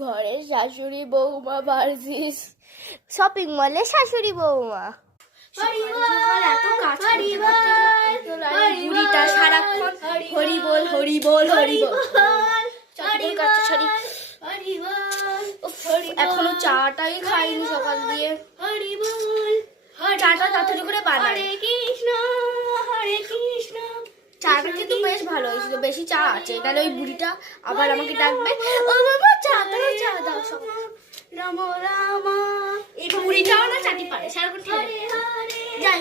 ঘরের শাশুড়ি বৌমা ভার্সিস শপিং মলে শাশুড়ি বৌমা। বুড়িটা সারাক্ষণ হরি বল হরি বল হরি বল। এখনো চাটাই খাইনি সকাল দিয়ে। চাটা তাড়াতাড়ি করে বানাই। চাটা কিন্তু বেশ ভালো হয়েছিল, বেশি চা আছে, তাহলে ওই বুড়িটা আবার আমাকে ডাকবে, ও বাবা চা দাও চা দাও। রাম রাম এই বুড়িটাও না চাটি পারে সারাক্ষণ যাই।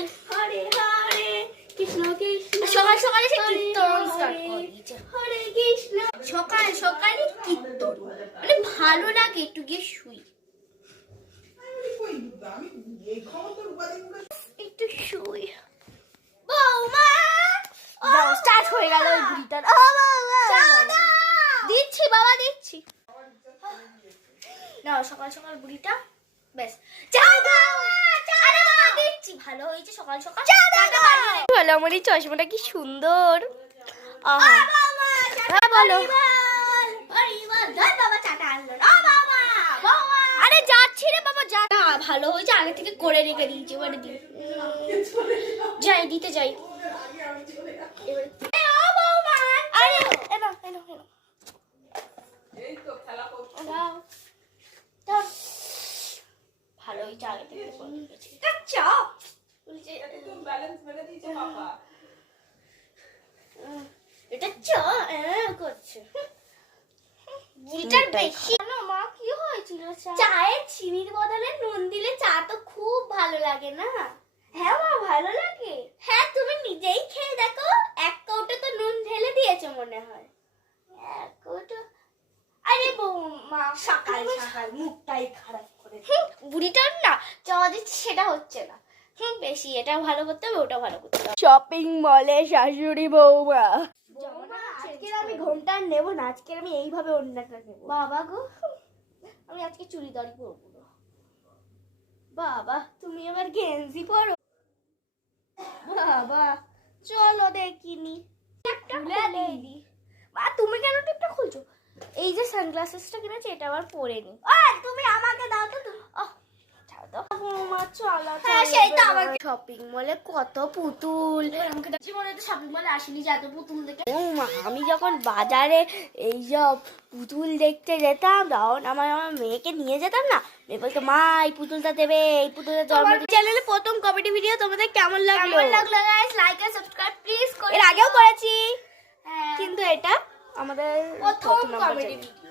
সকাল সকালে সে কীর্তন স্টার্ট করে দিয়েছে। সকাল সকালে কীর্তন মানে ভালো লাগে, একটু গিয়ে শুই, একটু শুই। বৌমা স্টার্ট হয়ে গেল ওই বুড়িটার। দিচ্ছি বাবা দিচ্ছি। না সকাল সকাল বুড়িটা বেশ দিচ্ছি, ভালো হয়েছে সকাল সকাল। ভালো আমার এই চশমাটা কি সুন্দর। বলো আরে যাচ্ছি রে বাবা যা। না ভালো হয়েছে, আগে থেকে করে রেখে দিয়েছি, এবারে দিই যাই দিতে যাই। ভালো হয়েছে আগে থেকে করে রেখেছি। এটা চা করছে বুড়িটার বেশি। মা কি হয়েছিল? চায়ে চিনির বদলে নুন দিলে চা তো খুব ভালো লাগে না? হ্যাঁ মা ভালো লাগে। হ্যাঁ তুমি নিজেই খেয়ে দেখো, এক কৌটো তো নুন ঢেলে দিয়েছো মনে হয়। এক কৌটো? আরে বৌমা সকাল সকাল মুখটাই খারাপ করে। বুড়িটার না চা দিচ্ছে সেটা হচ্ছে না। বেশি এটা ভালো করতে হবে, ওটা ভালো করতে হবে। শপিং মলে শাশুড়ি বৌমা। আজকে আমি ঘোমটা নেবো না, আজকে আমি এইভাবে ওড়নাটা নেব। বাবা গো আমি আজকে চুড়িদারি পরবো না। বাবা তুমি আবার গেঞ্জি পরো? বাবা চলো দেখিনি। মা তুমি কেন টিপটা খুলছো? এই যে সানগ্লাসেসটা কিনেছি এটা আবার পরে নি। তুমি আমাকে দাও তো। শপিং মলে কত পুতুল। শপিং মলে আসিনি যে এত পুতুল দেখে। আমি যখন বাজারে এইসব পুতুল দেখতে যেতাম তখন আমার মেয়েকে নিয়ে যেতাম না, মেয়ে বলতো মা এই পুতুলটা দেবে, এই পুতুলটা জন্মদিন। চ্যানেলে প্রথম কমেডি ভিডিও তোমাদের কেমন লাগলো? লাইক আর সাবস্ক্রাইব প্লিজ। এর আগেও করেছি কিন্তু এটা আমাদের প্রথম কমেডি ভিডিও।